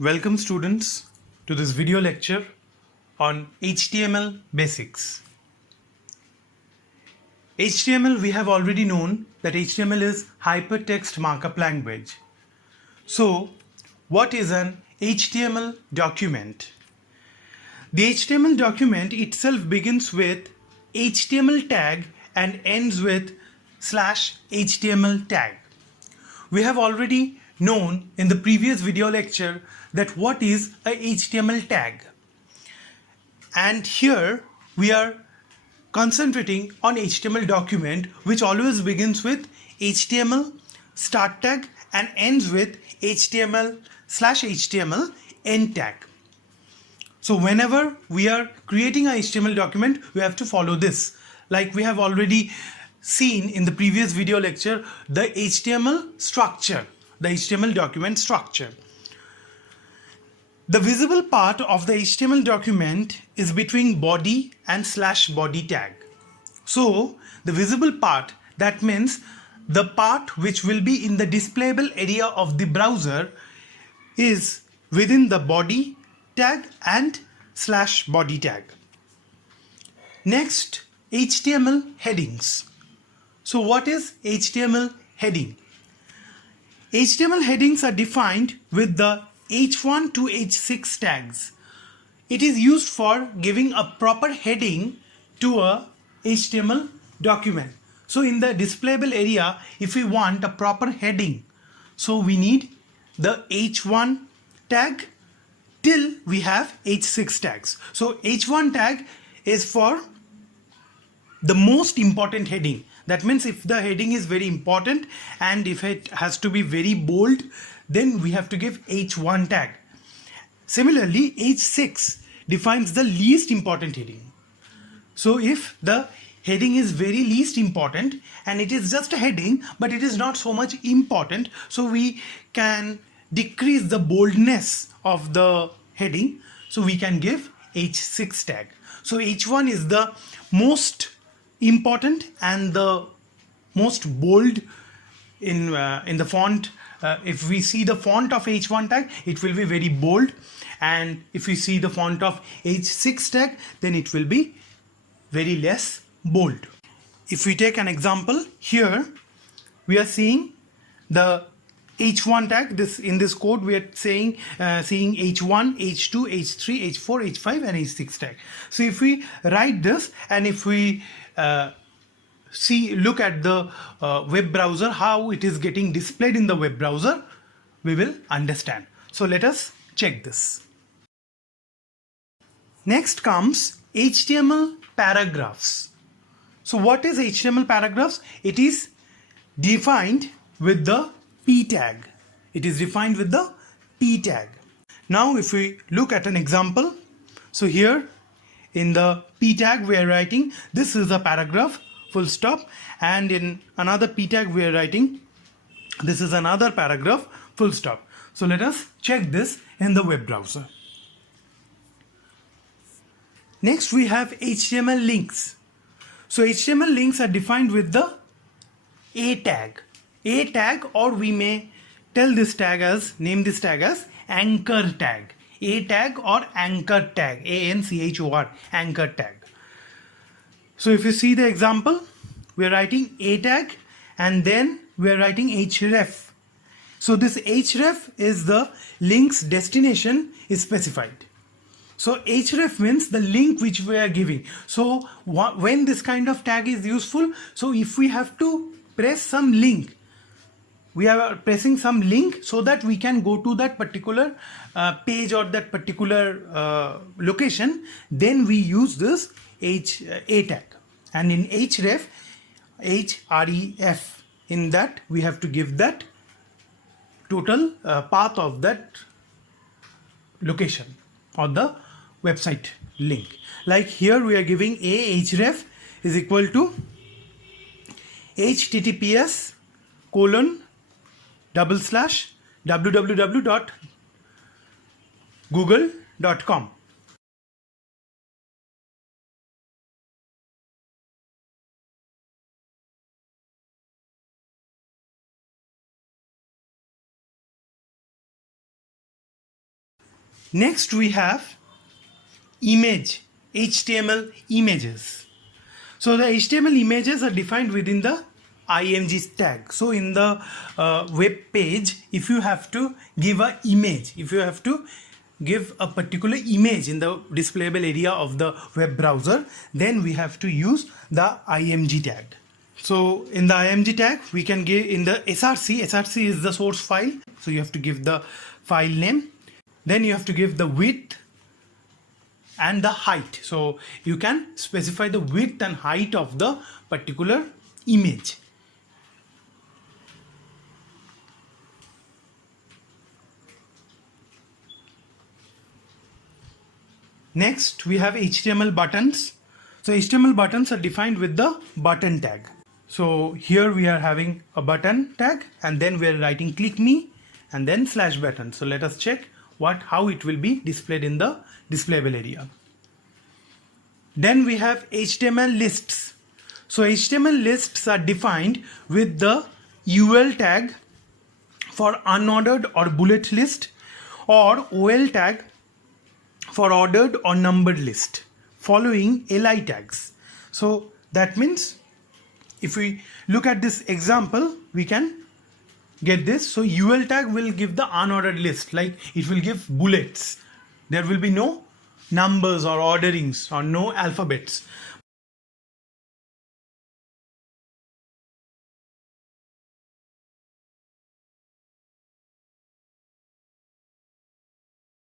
Welcome students to this video lecture on HTML basics. HTML, we have already known that HTML is hypertext markup language. So what is an HTML document? The HTML document itself begins with HTML tag and ends with /HTML tag. We have already known in the previous video lecture that what is a HTML tag, and here we are concentrating on HTML document, which always begins with HTML start tag and ends with HTML/HTML end tag. So whenever we are creating a HTML document, we have to follow this. Like we have already seen in the previous video lecture, the HTML structure, the HTML document structure. The visible part of the HTML document is between body and /body tag. So the visible part, that means the part which will be in the displayable area of the browser, is within the body tag and /body tag. Next, HTML headings. So what is HTML heading? HTML headings are defined with the h1 to h6 tags. It is used for giving a proper heading to a HTML document. So in the displayable area, if we want a proper heading, so we need the h1 tag till we have h6 tags. So h1 tag is for the most important heading. That means if the heading is very important and if it has to be very bold, then we have to give h1 tag. Similarly, h6 defines the least important heading. So if the heading is very least important and it is just a heading but it is not so much important, so we can decrease the boldness of the heading, so we can give h6 tag. So h1 is the most important and the most bold in the font. If we see the font of h1 tag, it will be very bold, and if we see the font of h6 tag, then it will be very less bold. If we take an example, here we are seeing the h1 tag. In this code we are seeing h1, h2, h3, h4, h5 and h6 tag. So if we write this and if we look at the web browser, how it is getting displayed in the web browser, we will understand. So let us check this. Next comes HTML paragraphs. So what is HTML paragraphs? It is defined with the p tag. It is defined with the p tag. Now if we look at an example, so here in the p tag we are writing this is a paragraph, full stop, and in another p tag we are writing this is another paragraph, full stop. So let us check this in the web browser. Next we have HTML links. So HTML links are defined with the a tag. A tag, or we may name this tag as anchor tag. A tag or anchor tag, ANCHOR, anchor tag. So if you see the example, we are writing a tag and then we are writing href. So this href is the link's destination is specified. So href means the link which we are giving. So when this kind of tag is useful, so if we have to press some link, we are pressing some link so that we can go to that particular page or that particular location, then we use this a tag. And in href, in that we have to give that total path of that location or the website link. Like here we are giving a href is equal to https://www.google.com. Next we have image, HTML images. So the HTML images are defined within the img tag. So in the web page, if you have to give a image, if you have to give a particular image in the displayable area of the web browser, then we have to use the img tag. So in the img tag, we can give in the src is the source file. So you have to give the file name. Then you have to give the width and the height. So you can specify the width and height of the particular image. Next we have HTML buttons. So HTML buttons are defined with the button tag. So here we are having a button tag, and then we are writing click me and then slash button. So let us check how it will be displayed in the displayable area. Then we have HTML lists. So HTML lists are defined with the UL tag for unordered or bullet list, or OL tag for ordered or numbered list, following li tags. So that means if we look at this example, we can get this. So UL tag will give the unordered list, like it will give bullets. There will be no numbers or orderings or no alphabets.